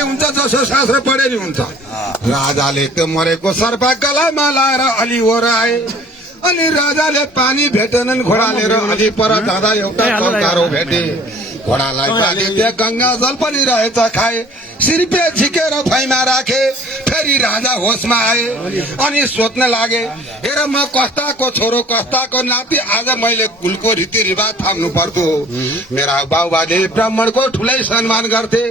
पनि हुन्छ जसो शास्त्र पढे नि हुन्छ। राजाले त्यो मरेको सर्पा गलामा लाएर अलि ओराए अनि राजाले पानी भेटेनन् घोडालेर अलि पर जाँदा एउटा कंकारो भेटे घोडालाई पानी त्यहाँ गंगा जल पनि रहेछ खाए सिर्पे झिकेर फैमा राखे फेरि राजा होसमा आए अनि सोध्न लागे हेर म कस्ताको छोरो कस्ताको नाति आज मैले कुलको रीतिरिवाज थाम्नु पर्दो मेरा बाबुबाले ब्राह्मणको ठुलै सम्मान गर्थे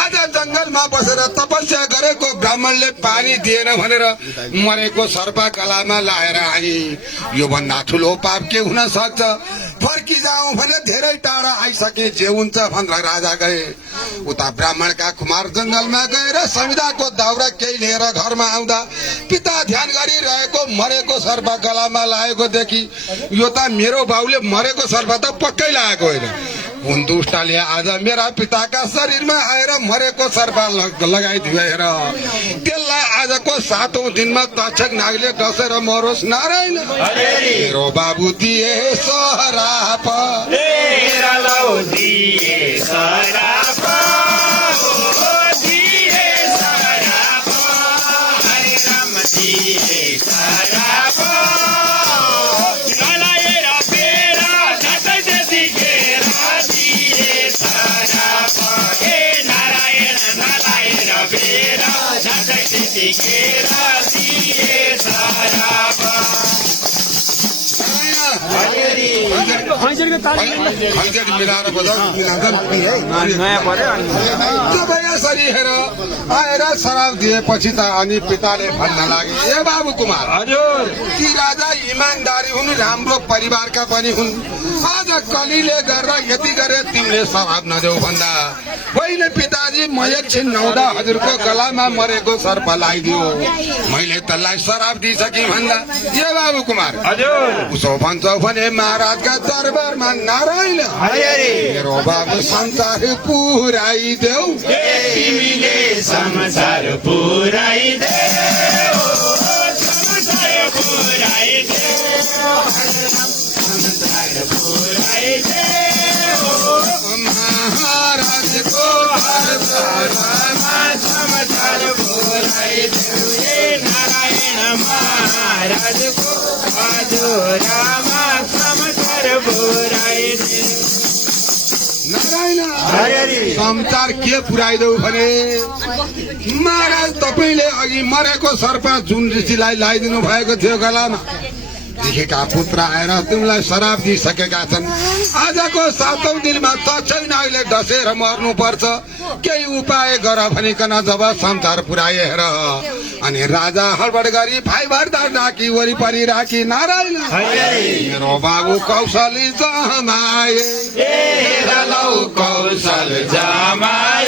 आज जंगलमा बसेर तपस्या गरेको ब्राह्मणले पानी दिएन भनेर मरेको सर्पा गलामा लाएर आए यो भन्दा ठुलो पाप के हुन सक्छ फर्की जाउँ भने धेरै टाढा आइसके जे हुन्छ भनेर राजा गए उता ब्राह्मणका कुमार जंगलमा गएर संविधाको दाउरा केही लिएर घरमा आउँदा पिता ध्यान गरिरहेको मरेको सर्पा गलामा लागेको देखि यो त मेरो बाउले मरेको सर्पा त पक्कै लागेको होइन हुन दुष्टले आज मेरा पिताका शरीरमा आएर मरेको सर्पा लगाइदियो हेर त्यसलाई आजको 7औं दिनमा तक्षक नागले डसेर मरोस् नारायण मेरो बाबु दिए सराप आएर शराब दिएपछि त अनि पिताले भन्न लागे ए बाबु कुमार हजुर ती राजा इमानदारी हुन् राम्रो परिवारका पनि हुन् आज कलीले गरेर यति गरे तिमीले शराब नदेऊ भन्दा होइन पिताजी म एकछिन नहुँदा हजुरको गलामा मरेको सर्प लगाइदियो मैले तलाई शराब दिइसकेँ भन्दा ए बाबु कुमार हजुर उसो भन्छौ भने महाराजका दरबारमा नारायण मेरो बाबु संसार पुराइदेऊ तिमीले संसार पुराइदेऊ संसार पुराइदेऊ महाराजको दरबारमा संसार पुराइदेऊ नारायण महाराजको हजुरमा संसार पुराइदेऊ नारायण समाचार के पुर्याइदेऊ भने महाराज तपाईले अघि मरेको सर्प जुन ऋषिलाई लगाइदिनु भएको थियो गलामा ऋषिका पुत्र आएर तिमीलाई शराब दिइसकेका छन् आजको 7औं दिनमा तक्षक नागले डसेर मर्नु पर्छ केही उपाय गर भनिकन जब समाचार पुर्याए हेर अनि राजा हडबड गरी भाइ भर्दा डाकी वरिपरि राखी नारायण मेरो बाबु कौशली जमाए कौशल जमाए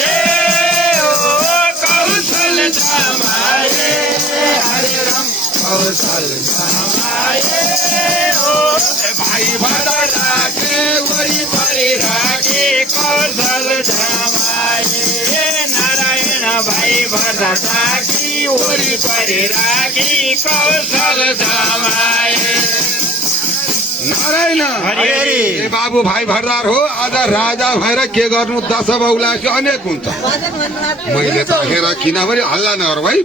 कौशल जमाए हरे राम कौशल जमाए भाइ भर्दा राखे वरिपरि राखे कौशल जमाए नारायण भाइ भर्दा राखी वरिपरि राखी कौशल जमाए नारायण ए बाबु भाइ भरदार हो आज राजा भएर के गर्नु दश बाउला अनेक हुन्छ मैले त हेर किनभने हल्ला नगर भाइ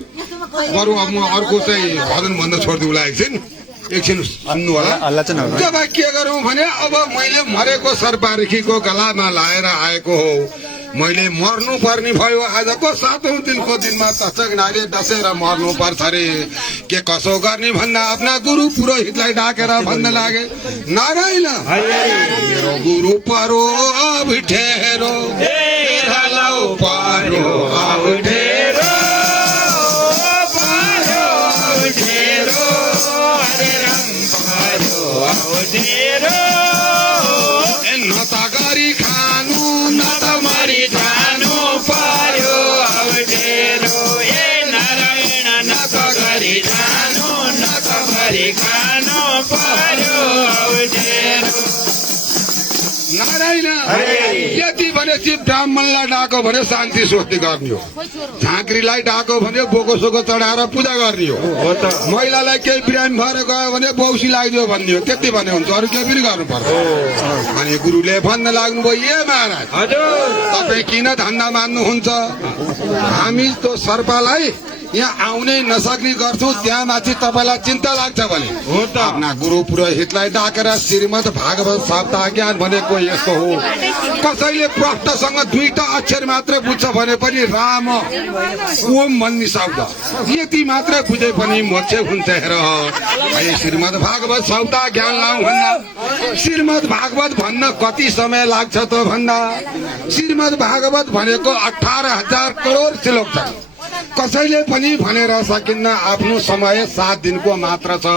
बरु अब म अर्को चाहिँ भजन भन्न छोडिदिउँ लागेको छु एकछिन सुन्नु होला जब के गरौँ भने अब मैले मरेको सर्पारिखीको गलामा लाएर आएको हो मैले मर्नु पर्ने भयो आजको 7औं दिनको दिनमा तक्षक नागले डसेर मर्नु पर्छ रे के कसो गर्ने भन्दा आफ्ना गुरु पुरोहितलाई डाकेर भन्न लागे नारायण मेरो गुरु परो अभिठेरो परो अभिठेरो हरे राम परो अभिठेरो न त गरी खानु न त मरि जानु पर्यो अवढेरो ए नारायण न त गरी जानु न त मरि खानु पर्यो अवढेरो नारायण यति भने भनेपछि ब्राह्मणलाई डाको भने शान्ति सोध्ने गर्ने हो, झाँक्रीलाई डाको भने बोको सोको चढाएर पूजा गर्ने हो, महिलालाई केही बिरामी भएर गयो भने बौसी लगाइदियो भन्ने हो, त्यति भने हुन्छ, अरू केही पनि गर्नु पर्छ। अनि गुरुले भन्न लाग्नुभयो, ए महाराज तपाईँ किन धन्दा मान्नुहुन्छ? हामी त सर्पलाई यहाँ आउनै नसक्ने गर्छौँ, त्यहाँ माथि तपाईँलाई चिन्ता लाग्छ भने आफ्ना गुरु पुरोहितलाई डाकेर श्रीमद् भागवत सप्ताह ज्ञान भनेको यस्तो हो। कसैले प्रष्टसँग दुईटा अक्षर मात्र बुझ्छ भने पनि राम ओम भन्ने शब्द यति मात्र बुझे पनि मोक्ष हुन्छ। हेर श्रीमद् भागवत सप्ताह ज्ञान लाउँ भन्दा श्रीमद् भागवत भन्न कति समय लाग्छ त भन्दा श्रीमद् भागवत भनेको 18,000 करोड श्लोक छ। कसैले पनि भनेर सकिन्न, आफ्नो समय 7 दिनको मात्र छ।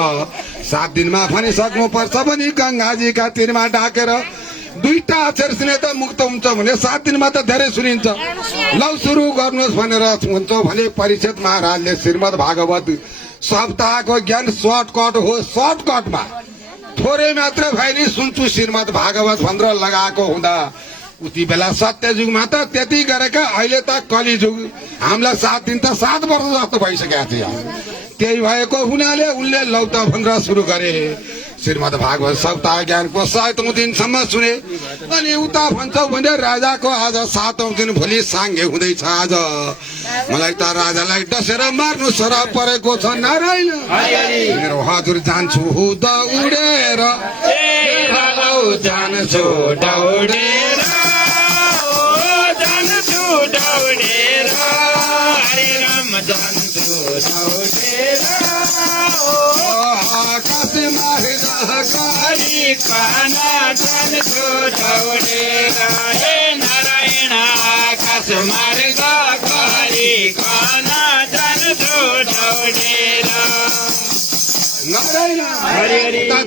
7 दिनमा भनिसक्नु पर्छ भने गंगाजीका तीरमा डाकेर दुईटा अक्षर सुने त मुक्त हुन्छ भने 7 दिनमा त धेरै सुनिन्छ। लौ सुरु गर्नुहोस् भनेर हुन्छ भने परीक्षित महाराजले श्रीमद् भागवत सप्ताहको ज्ञान सर्टकट हो, सर्टकटमा थोरै मात्र भए नि सुन्छु श्रीमद् भागवत भनेर लगाएको हुँदा उति बेला सत्ययुगमा त त्यति गरेका, अहिले त कलियुग, हामीलाई 7 दिन त 7 वर्ष जस्तो भइसकेको थियो। त्यही भएको हुनाले उनले लौत भनेर सुरु गरे। श्रीमद् भागवत सप्ताह ज्ञानको 7औं दिनसम्म सुने। अनि उता भन्छौ भने राजाको आज 7औं दिन, भोलि साङ्गे हुँदैछ। आज मलाई त राजालाई डसेर मार्नु सराप परेको छ। नारायण मेरो हजुर जान्छु दौडेर, जान्छु दौडेर, दौडेर हरे राम जान्छु दौडेर आकाशमा हरि खाना जान्छु दौडेर हे नारायण आकाश मार्ग हरि खाना जान्छु दौडेर। नारायण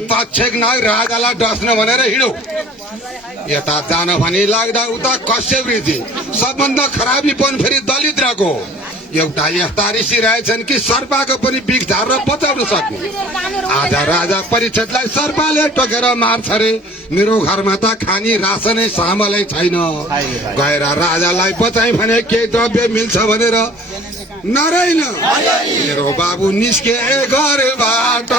तक्षक नाग राजालाई डस्न भनेर हिँडौ, यता जान भनी लाग्दा उता कश्यप ऋषि सबभन्दा खराबीपन फेरि दलिद्रको एउटा यस्ता ऋषि रहेछन् कि सर्पाको पनि बिख झारेर बचाउन सक्ने। आज राजा परीक्षितलाई सर्पाले टोकेर मार्छ रे, मेरो घरमा त खानी रासनै सामलै छैन, गएर राजालाई बचाइ भने केही द्रव्य मिल्छ भनेर नारायण मेरो बाबु निस्के घरबाट,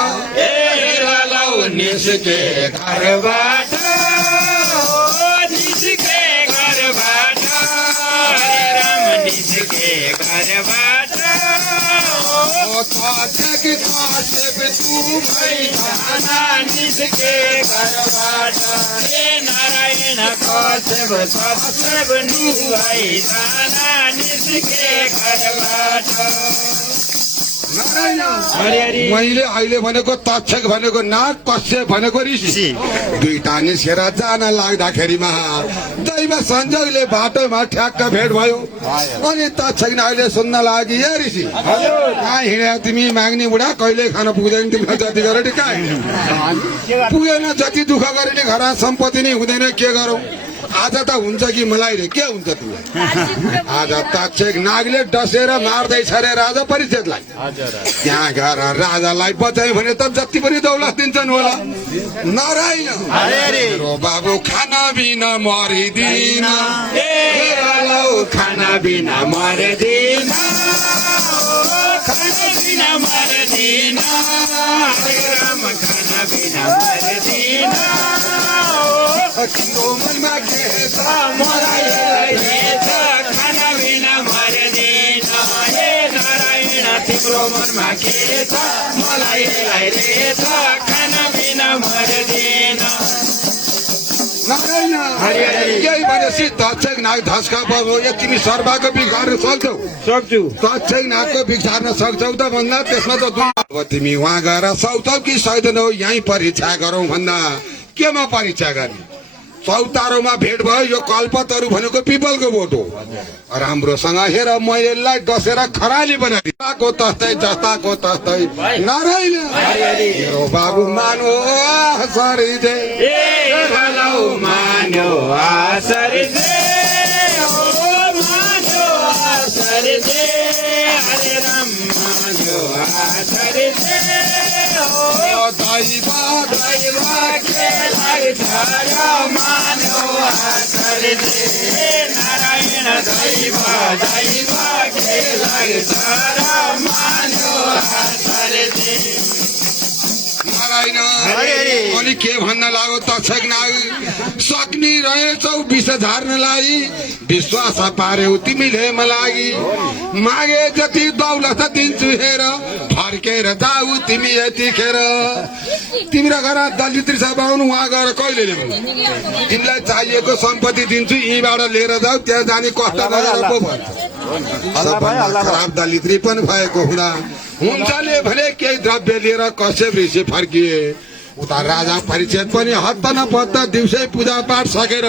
निस्के घरबाट, निस्के घरबाट हरे राम निस्के घरबाट तू भैजाना निस्के घरबाट हे नारायण कश्यप नु भैजाना निस्के घरबाट। मैले अहिले भनेको तक्षक भनेको नाग, कश्यप भनेको ऋषि, दुईटा निस्केर जान लाग्दाखेरिमा दैव संजोगले बाटोमा ठ्याक्क भेट भयो। अनि तक्षक अहिले सुन्न लागि, ए ऋषि कहाँ हिँड्या तिमी? माग्ने बुढा कहिले खान पुग्दैन, तिमीलाई जति गरे कहाँ पुगेन, जति दुःख गरे नि घर सम्पत्ति नै हुँदैन, के गरौँ? आज त हुन्छ कि मलाई रे, के हुन्छ तिमीलाई? आज तक्षक नागले डसेर मार्दैछ रे राजा परीक्षितलाई। त्यहाँ गएर राजालाई बचाइ भने त जति पनि दौलत दिन्छन् होला। नारायण मेरो बाबु खाना बिना मरिदिन, खाना बिना मर्दिन, खाना बिना मर्दिन हरे राम खाना बिना मर्दिन। तिम्रो मनमा के छ मलाई खाना बिना मर्दिन हे नारायण, तिम्रो मनमा के छ मलाई खाना बिना मर्दिन। नारायण यही भनेपछि तक्षक नाग धस्का भयो, यो तिमी सर्पाको बिख गर्न सक्छौ? सक्छु। तक्षक नागको बिख झार्न सक्छौ त भन्दा त्यसमा त अब तिमी वहाँ गएर सक्छौ कि सक्दैनौ? यहीँ परीक्षा गरौँ भन्दा केमा परीक्षा गर्ने? चौतारोमा भेट भयो, यो कल्पतरु भनेको पिपलको बोट हो। राम्रोसँग हेर, मैले यसलाई डसेर खराली बनाइदिएको तस्तै जस्ताको तस्तै। नारायण मेरो बाबु मानो आसरी दे, मान्यो आसरी दे, मान्यो आसरी हरे दे हरे राम मान्यो हरे दे ओ दैव केलाई धर्यो मान्यो हरे दे नारायण दैव केलाई धर्यो मान्यो हरे दे नारायण अनि के भन्न लाग्यो तक्षक नाग सक्ने रहेछौ विष झार्नलाई विश्वास पार्यौ तिमीले मलाई मागे जति दौलत दिन्छु हेर फर्केर जाऊ तिमी यतिखेर तिम्रो घर दलित सभाउन उहाँ गएर कहिले ल्याउनु तिमीलाई चाहिएको सम्पत्ति दिन्छु यहीँबाट लिएर जाऊ त्यहाँ जाने कष्ट गरेर पो भन्छ खराब दलित्री पनि भएको हुँदा हुन्छले भने केही द्रव्य लिएर कश्यप ऋषि फर्किए उता राजा परिचय पनि हत्ता नपत्ता दिउँसै पूजा पाठ सकेर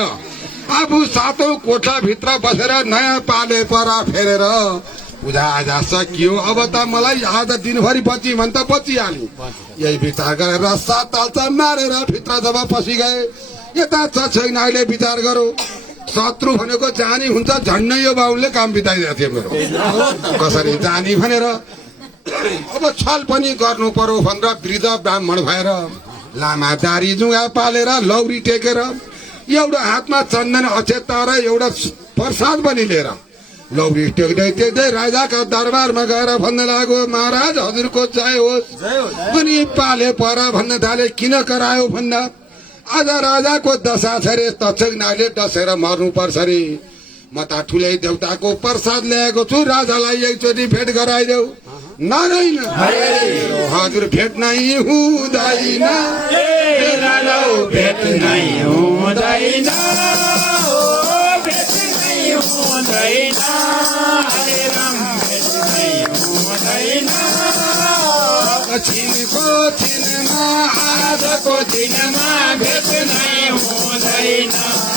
आफू सातौं कोठाभित्र बसेर नयाँ पाले परा फेरेर पूजा आजा सकियो अब त मलाई आज दिनभरि बची भन् त बचिहाल्यो यही विचार गरेर 7 तालचा मारेर भित्र जब पसि गए यता छैन विचार गरौँ शत्रु भनेको जानी हुन्छ झन्डै यो बाहुनले काम बिताइदिएको थियो मेरो कसरी जानी भनेर अब छल पनि गर्नु पर्यो भनेर वृद्ध ब्राह्मण भएर लामा दारी जुगा पालेर लौरी टेकेर एउटा हातमा चन्दन अक्षता र एउटा प्रसाद पनि लिएर लौरी टेक्दै टेक्दै राजाका दरबारमा गएर भन्न लाग्यो महाराज हजुरको जय होस् अनि पाले पर भन्न थाले किन करायो भन्दा आज राजाको दशा छ रे तक्षक नागले डसेर मर्नु पर्छ रे म त ठुलै देउताको प्रसाद ल्याएको छु राजालाई एकचोटि भेट गराइदेऊ नारायण हजुर भेट नै हुँदैन भेट नै हुँदैन भेट नै हुँदैन हरे राम भेट नै हुँदैन छिनको छिनमा आजको दिनमा भेट नै हुँदैन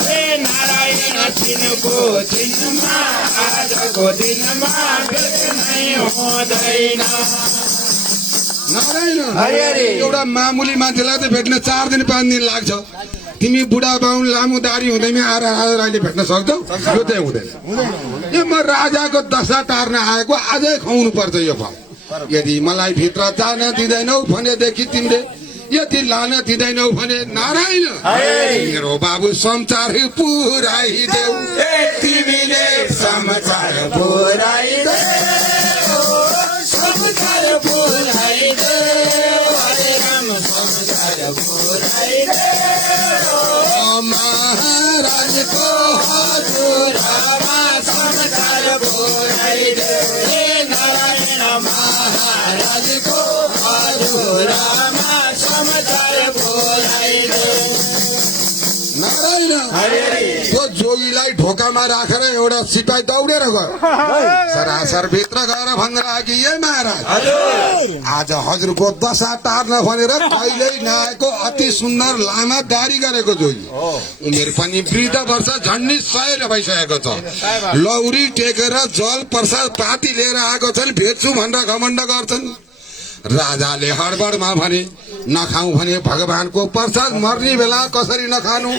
हे नारायण छिनको छिनमा आजको दिनमा भेट नै हुँदैन नारायण एउटा मामुली मान्छेलाई त भेट्न 4 दिन 5 दिन लाग्छ तिमी बुढा बाहुन लामो दारी हुँदैमा आएर अहिले भेट्न सक्छौ यो चाहिँ हुँदैन यो म राजाको दशा टार्न आएको अझै खुवाउनु पर्छ यो फल यदि मलाई भित्र जान दिँदैनौ भनेदेखि तिमीले यदि लान दिँदैनौ भने नारायण मेरो बाबु समाचार पुराइदेऊ तिमीले समाचार पुराइदेऊ समाचार पुराइदेऊ हरे राम समाचार पुराइदेऊ महाराजको हजुरमा समाचार पुराइदेऊ हे नारायण महाराजको हजुरमा समाचार पुराइदेऊ नारायण त्यो जोगीलाई ढोकामा राखेर एउटा सिपाही दौडेर गयो सरासर भित्र गएर भन्न लाग्यो ए महाराज आज हजुरको दशा टार्न भनेर कहिल्यै नआएको अति सुन्दर लामा दारी गरेको जोगी उमेर पनि वृद्ध वर्ष झन्डै 100 भइसकेको छ लौरी टेकेर जल प्रसाद पाती लिएर आएको छन् भेट्छु भनेर घमण्ड गर्छन् राजाले हडबडमा भने नखाऊ भने भगवानको प्रसाद मर्ने बेला कसरी नखानु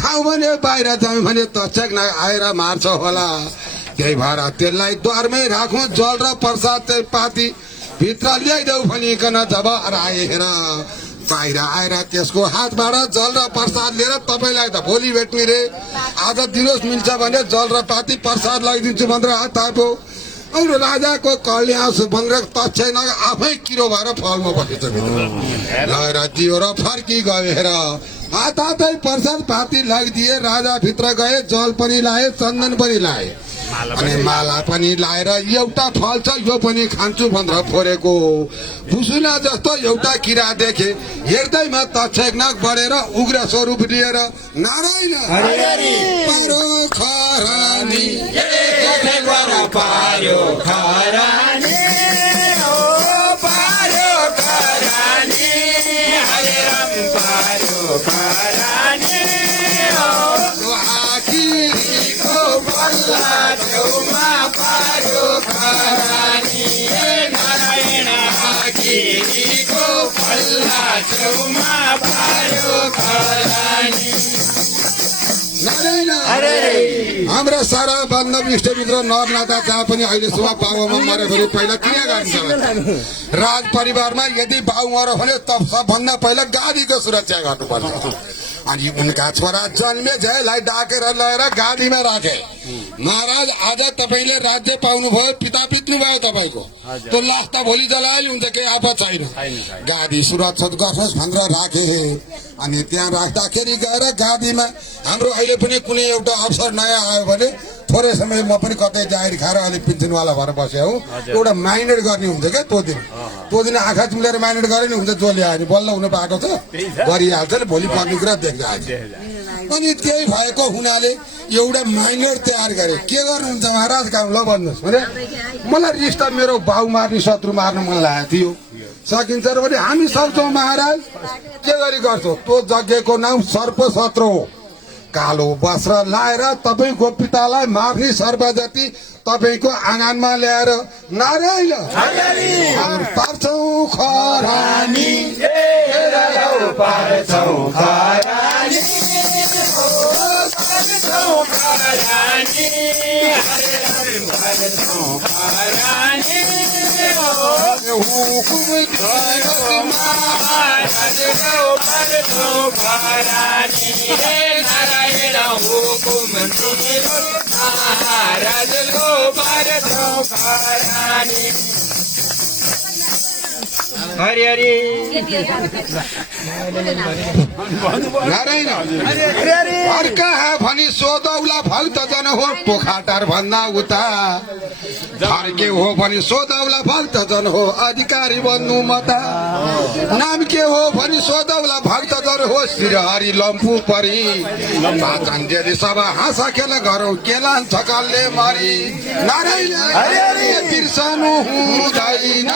खाऊ भने बाहिर जाऊँ भने तक्षक नाग आएर मार्छ होला त्यही भएर त्यसलाई द्वारमै राखौँ जल र प्रसाद चाहिँ पाती भित्र ल्याइदेऊ भनिकन जब आएर बाहिर आएर त्यसको हातबाट जल र प्रसाद लिएर तपाईँलाई त भोलि भेट्ने रे आज दिनुहोस् मिल्छ भने जल र पाती प्रसाद लगाइदिन्छु भनेर हात थाप्यो और राजाको कल्याण भनेर तक्षक नाग आफै किरो भएर फलमा बसेछ लगेर दियो र फर्की गयो हेर हात हातै प्रसाद पाती लगाइदिए राजा भित्र गए जल पनि लाए चन्दन पनि लाए अनि माला पनि लाएर एउटा फल छ यो पनि खान्छु भनेर फोरेको भुसुना जस्तो एउटा किरा देखे हेर्दैमा तक्षक नाग बढेर उग्र स्वरूप लिएर नारायण पारो खरानी पारो खरानी ओ पारो खरानी हरे राम पारो खरानी ओ आखिरीको पल्ला छेउमा पारो खरानी नारायण आखिरीको पल्ला छेउमा पारो खरानी नारायण हाम्रा सारा बान्धव इष्टमित्र नरनाथा जहाँ पनि अहिलेसम्म बाबुआमा मऱ्यो भने पहिला क्रिया गर्नु राज परिवारमा यदि बाउ मऱ्यो भने त सबभन्दा पहिला गादीको सुरक्षा गर्नुपर्छ। अनि उनका छोरा जन्मेजयलाई डाकेर लगेर गादीमा राखे। महाराज आज तपाईँले राज्य पाउनुभयो, पिता पित्नु भयो तपाईँको, त्यो लास त भोलि जलाइले हुन्छ, केही आपत छैन। गादी सुरक्षा गर्नुहोस् भनेर राखे। अनि त्यहाँ राख्दाखेरि गएर गादीमा हाम्रो अहिले पनि कुनै एउटा अवसर नयाँ आयो भने थोरै समय म पनि कतै जाहिर खाएर अलिक पिन्सनवाला भएर बसेँ हौ। एउटा माइनेट गर्ने हुन्छ क्या त्यो दिन आँखा चिम्लेर माइनेट गरे नि हुन्छ, जसले आयो बल्ल हुनु पाएको छ गरिहाल्छ नि, भोलि पर्ने कुरा देख्दा आज। अनि त्यही भएको हुनाले एउटा माइनेट तयार गरे। के गर्नुहुन्छ महाराज काम ल भन्नुहोस् भने मलाई रिस त मेरो बाउ मार्ने शत्रु मार्नु मन लागेको थियो। सकिन्छ र भने हामी सक्छौँ महाराज, के गरी गर्छौँ? त्यो यज्ञको नाम सर्प सत्र हो। कालो वस्त्र लाएर तपाईँको पितालाई मार्ने सर्प जति तपाईँको आँगनमा ल्याएर नारायण पार्छौँ खरानी हरि हरि नारायण अर्का है भनी सोधौला भक्त जन हो पोखाटार भन्दा उता। फर्के हो भनी सोधौला भक्त जन हो अधिकारी बन्नु मता। नाम के हो भनी सोधौला भक्त जन हो श्रीहरि लम्फू परी। पाचन जेली सब हाँसा खेल गरौँ केलान छकलले मरी। नारायण बिर्सनु हुँदैन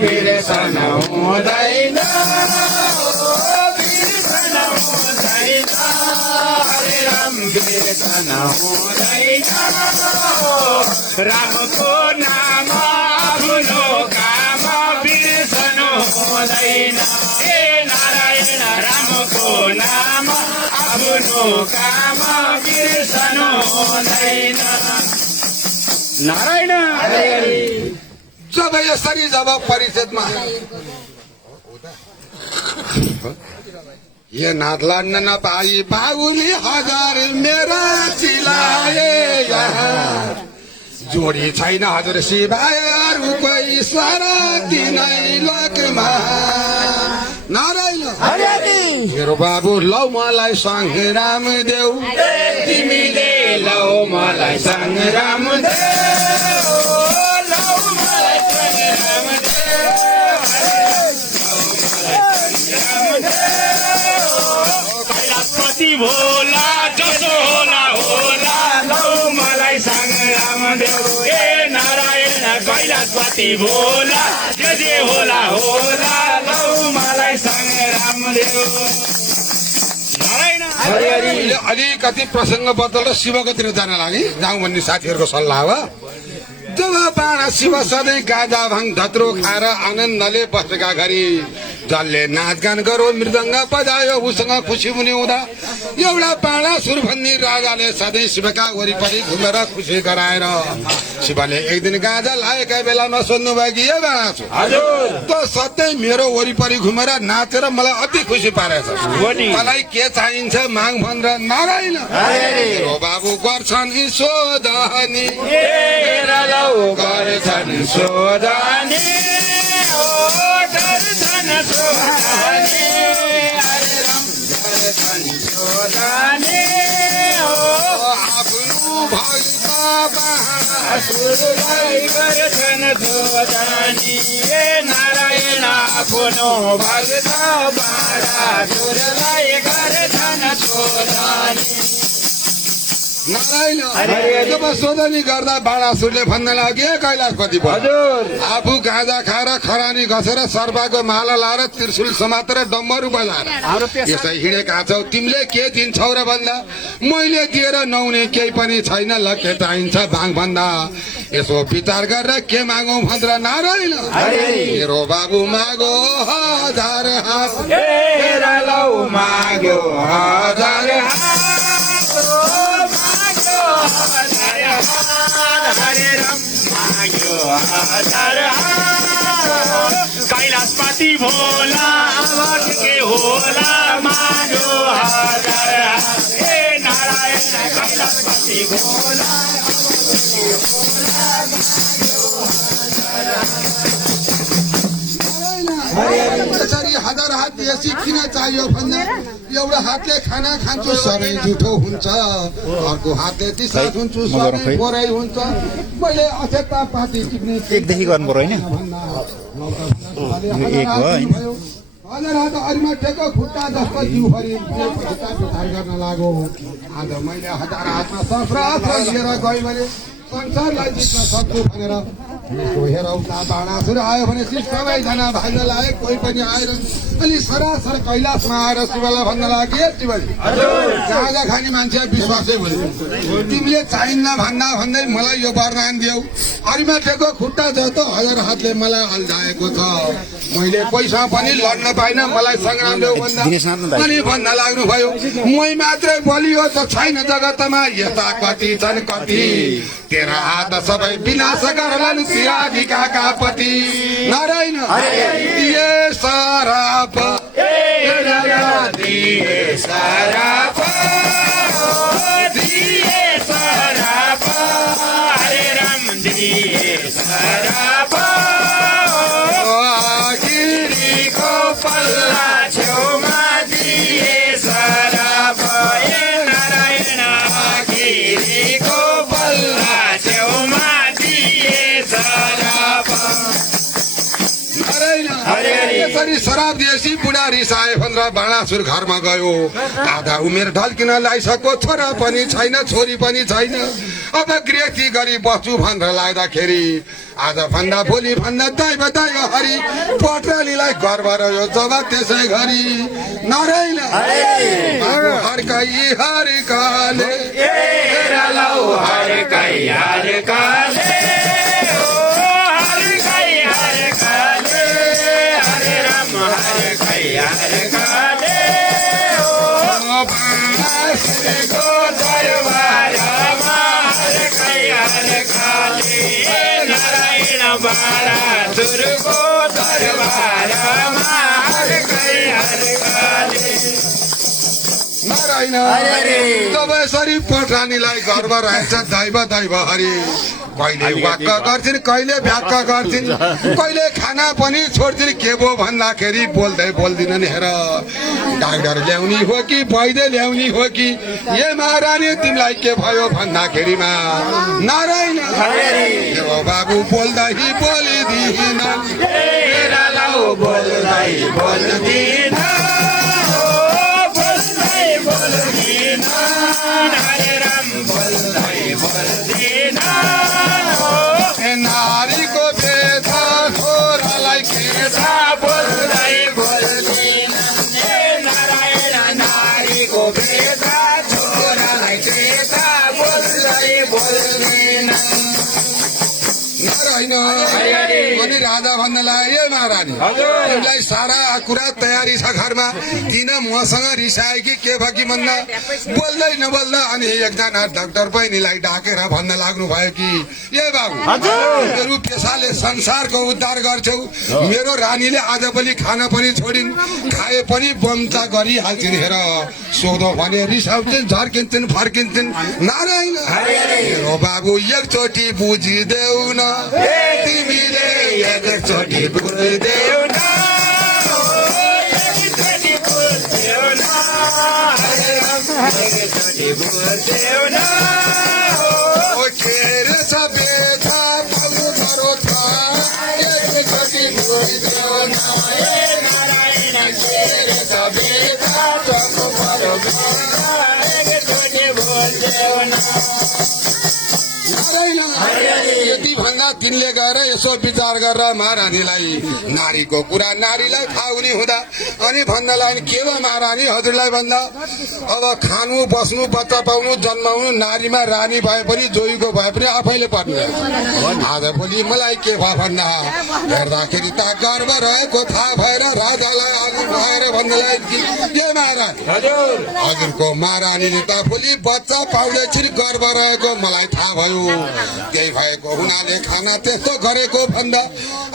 बिर्सनु हुँदैन हरे राम बिर्सनु हुँदैन। रामको नाम आफ्नो काम बिर्सनु हुँदैन। हे नारायण रामको नाम आफ्नो काम बिर्सनु हुँदैन। नारायण जब यसरी जब परिषदमा ये नाथ लड्न नपाई बाबुले हजार मेरा चिलाए यहाँ। जोडी छैन हजुर सिवाय अरू कोही सारा दिनै लोकमा। नारायण मेरो बाबु लौ मलाई सङ्ग्राम देऊ, तिमीले लौ मलाई सङ्ग्राम भोला जसो होला होला लौ मलाई सङ्ग्राम देऊ। ए नारायण कैलाशपति भोला जे होला होला लौ मलाई सङ्ग्राम देऊ। नारायण अलिकति प्रसङ्ग बदलेर शिवकोतिर जान लागि जाउँ भन्ने साथीहरूको सल्लाह हो। जब बाणा शिव सधैँ गाजा भाङ धत्रो खाएर आनन्दले बसेका घरि जसले नाचगान गरो मृदङ्ग बजायो उसँग खुसी हुने हुँदा एउटा बाणा सुरभन्दी राजाले सधैँ शिवका वरिपरि घुमेर खुसी गराएर शिवले एक दिन गाजा लागेका बेलामा सोध्नु भयो कि ए बाणा छु त सधैँ मेरो वरिपरि घुमेर नाचेर मलाई अति खुसी पारेछ, मलाई के चाहिन्छ माग भनेर। नारायण मेरो बाबु गर्छन् शोधनी गर्छन् शोधनी गर्छन् शोधनी शोधनी आफ्नो असुरलाई गर्छन् शोधनी। ए नारायण आफ्नो भक्त बाणासुरलाई गर्छन् शोधनी। नारायण जब शोधनी गर्दा बाणासुरले भन्न लाग्यो कैलाशपति आफू गाँजा खाएर खरानी घसेर सर्पाको माला लाएर त्रिशूल समातेर डम्बरू बजाएर यसै हिँडेका छौ, तिमीले के दिन्छौ र भन्दा मैले दिएर नहुने केही पनि छैन, ल के चाहिन्छ भाङ भन्दा यसो विचार गरेर के मागौँ भनेर। नारायण मेरो बाबु मागो हजार हात माग्यो हजार हात हजार हात हरे राम माग्यो हजार हात कैलाशपति भोला अब के होला माग्यो हजार हात हे नारायण कैलाशपति भोला त्यसरी हजार हात देशी किन चाहियो भन्दा एउटा हातले खाना खान्छु सबै जुठो हुन्छ अर्को हातले दिशा हुन्छु सबै पोरै हुन्छ मैले अक्षता पार्टी टिप्ने एकदेखि गर्नु पर्यो होइन एक हो होइन हजार हात अरिमा टेको खुट्टा जस्तो जिउभरि खुट्टा पिठाइ गर्न लाग्यो आज मैले हजार हातमा शस्त्र लिएर गएँ भने संसारलाई जित्न सक्छु भनेर हेर उता बाणासुर आयो भने सबैजना भाग्न लागे कोही पनि आएर अलि सरासर कैलाशमा आएर शिवलाई भन्न लाग्यो शिवजी गाँजा खाने मान्छे विश्वासै भयो तिमीले चाहिन्न भन्दा भन्दै मलाई यो वरदान दियौ अरिमा टेको खुट्टा जस्तो हजार हातले मलाई अल्झाएको छ मैले पैसा पनि लड्न पाइनँ मलाई सङ्ग्राम देऊ भन्दा अनि भन्न लाग्नु भयो मै मात्रै बलियो त छैन जगतमा यस्ता कति छन् कति तेरा हात सबै विनाश गरलान् सियाधिका पति नारायण दिए सराप दिए सराप दिए सराप हरे राम दिए सराप गिरीको पल्ला छेउमा दिए सराप हे नारायण गिरीको पल्ला छेउमा दिए सराप यसरी शराब दिएपछि बुढा रिसाए भनेर बाणासुर घरमा गयो आधा उमेर ढल्किन लागिसक्यो छोरा पनि छैन छोरी पनि छैन अब गृहस्थी गरी बस्छु भनेर लाग्दाखेरि आज भन्दा भोलि भन्दा दैव दैव हरि पत्रालीलाई गर्व रह्यो जब त्यसै घरि नारायण हर्कै हर्काले हर्कै हर्काले नारायण बाणासुरको दरबारमा हर्कै हर्काले नारायण जब यसरी पठानीलाई गर्व रहेछ दैव दैव हरि कहिले वाक्क गर्छिन् कहिले भ्याक्क गर्छिन् कहिले खाना पनि छोड्छिन् के भो भन्दाखेरि बोल्दै बोल्दिनन् हेर डाक्टर ल्याउने हो कि वैद्य ल्याउने हो कि ए महारानी तिमीलाई के भयो भन्दाखेरिमा नारायण बाबु बोल्दै बोलिदिन बोल्दै बोल्दिन हरे राम बोल्दै बोल्दिन नारीको बेथा छोरालाई के छ बोल्दै बोल्दिन नारायण नारीको बेथा छोरालाई के छ बोल्दै बोल्दिन नारायण अनि राजा भन्न लाग्यो महारानी तिमीलाई सारा कुरा तयारी छ घरमा किन मसँग रिसाए कि के भयो कि भन्दा बोल्दै नबोल्दा अनि एकजना डाक्टर बहिनीलाई डाकेर भन्न लाग्नु भयो कि ए बाबु मेरो पेसाले संसारको उद्धार गर्छौ मेरो रानीले आज पनि खाना पनि छोडिन् खाए पनि बम्चा गरिहाल्छिन् हेर सोधो भने रिसाउँछिन् झर्किन्छन् फर्किन्छन् नारायण मेरो बाबु एकचोटि बुझिदेऊ न तिमीले एकचोटि बुझिदेऊ न एकचोटि बुझिदेऊ न एकचोटि बुझिदेऊ न के रहेछ बेथा पल्लो धरो छ एकचोटि बुझिदेऊ न नारायण के रहेछ बेथा पल्लो धरो छ एकचोटि बुझिदेऊ न यति भन्दा तिनले गएर यसो विचार गरेर महारानीलाई नारीको कुरा नारीलाई थाहा हुने हुँदा अनि भन्नलाई के भयो महारानी हजुरलाई भन्दा अब खानु बस्नु बच्चा पाउनु जन्माउनु नारीमा रानी भए पनि जोइको भए पनि आफैले पर्ने आज भोलि मलाई के भयो भन्दा हेर्दाखेरि त गर्व रहेको थाहा भएर राजालाई हजुर भएर भन्नलाई के महारानी हजुरको महारानीले त भोलि बच्चा पाउँदैछन् गर्व रहेको मलाई थाहा भयो त्यही भएको हुनाले खाना त्यस्तो गरेको भन्दा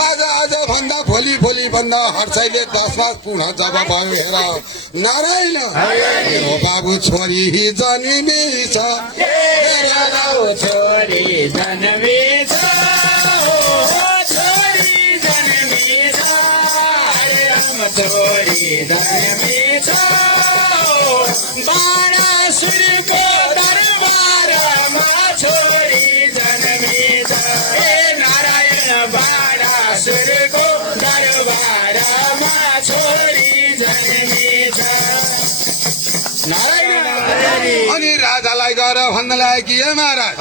आज भन्दा भोलि भन्दा हर्षैले 10 वर्ष पुनः जब भयो हेर नारायण मेरो बाबु छोरी जन्मेछ छोरी जन्मेछ छोरी जन्मेछ बाणासुरको दरबारमा छोरी जन्मेछ हे नारायण बाणासुरको दरबारमा छोरी जन्मेछ नारायण अनि राजालाई गएर भन्नलाई कि हे महाराज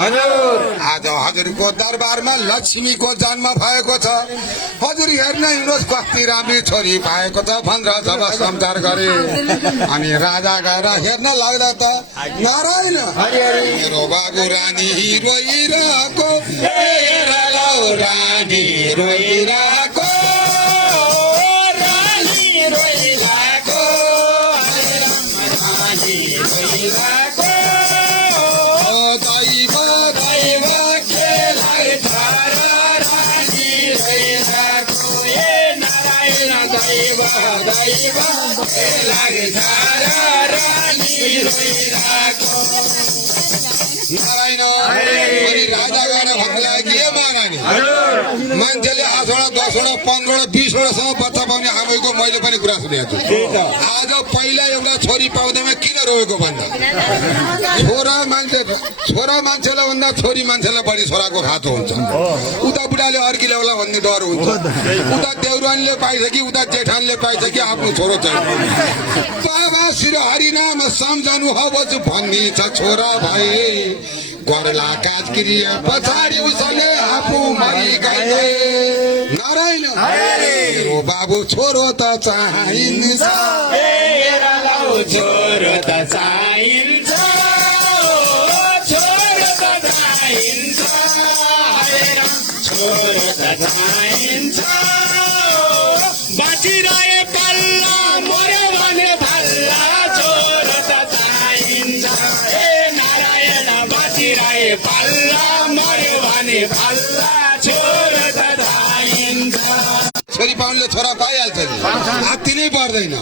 आज हजुरको दरबारमा लक्ष्मीको जन्म भएको छ हजुर हेर्न हिँड्नुहोस् कति राम्री छोरी पाएको छ भनेर जब समाचार गरे अनि राजा गएर हेर्न लाग्दा त नारायण मेरो बाबु रानी रोइरहेको रानी रोइरहेको रानी रोइरहेको रानी रोइरहेको दैव केलाई थार रानी रोइरहेको हे नारायण दैव केलाई थार रानी रोइरहेको नारायण अनि राजा गएर भन्नलाई कि हे महारानी मान्छेले 8वटा 10वटा 15वटा 20वटासम्म बच्चा पाउने आमैको मैले पनि कुरा सुनेको छु आज पहिला एउटा छोरी पाउँदैमा किन रोएको भन्दा छोरा मान्छेलाई भन्दा छोरी मान्छेलाई बढी छोराको खाँचो हुन्छ उता बुढाले अर्कीले होला भन्ने डर हुन्छ उता देउरानीले पाइछ कि उता जेठानले पाइछ कि आफ्नो छोरो चाहिँ बाबा श्री हरिनाम सम्झनु होस् भन्ने छ छोरा भए गर्ला काजक्रिया पछाडि उसले आफू मरि गए नारायण मेरो बाबु छोरो त चाहिन्छ छोरो त चाहिन्छ छोरो त चाहिन्छ छोरो त चाहिन्छ बाँचिरहे पल्ला मर्यो भने भल्ला छोरो त चाहिन्छ हे नारायण बाँचिरहे पल्ला मर्यो भने भल्ला छोरो त चाहिन्छ छोरी पाउनेले छोरा पाइहाल्छ नि हात्ती नै पर्दैन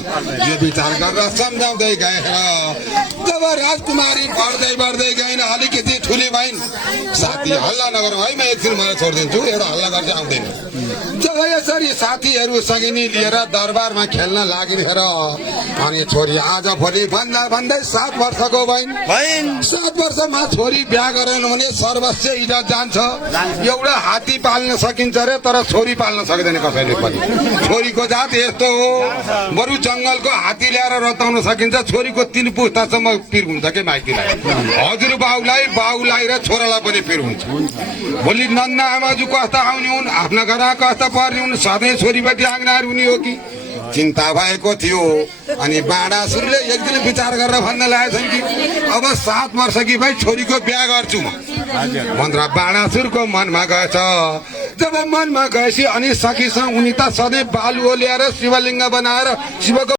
यो विचार गरेर सम्झाउँदै गएर जब राजकुमारी बढ्दै गइन् अलिकति ठुली भइन् साथी हल्ला नगर है म एकछिन मलाई छोडिदिन्छु एउटा हल्ला गर्छ आउँदैन जब यसरी साथीहरू सगिनी लिएर दरबारमा खेल्न लागिन् हेर अनि छोरी आज भोलि भन्दै 7 वर्षको भइन् 7 वर्षमा छोरी बिहा गरेन भने सर्वस्व इज्जत जान्छ एउटा हात्ती पाल्न सकिन्छ रे तर छोरी पाल्न सक्दैन कसैले पनि छोरीको जात यस्तो हो बरु जंगलको हात्ती ल्याएर रताउन सकिन्छ छोरीको 3 पुस्तासम्म पिर हुन्छ के माइतीलाई हजुर बाउलाई र छोरालाई पनि पिर हुन्छ भोलि नन्ना आमाजु कस्ता आउने हुन् आफ्ना घर कस्ता पर्ने हुन् सधैँ छोरीपट्टि आँगनाहरू हुने हो कि चिन्ता भएको थियो अनि बाणासुरले एक दिन विचार गरेर भन्न लागेछन् कि अब 7 वर्ष कि भाइ छोरीको बिहा गर्छु म भनेर बाणासुरको मनमा गएछ जब मनमा गएपछि अनि सकिसँग उनी त सधैँ बालु ल्याएर शिवलिङ्ग बनाएर शिवको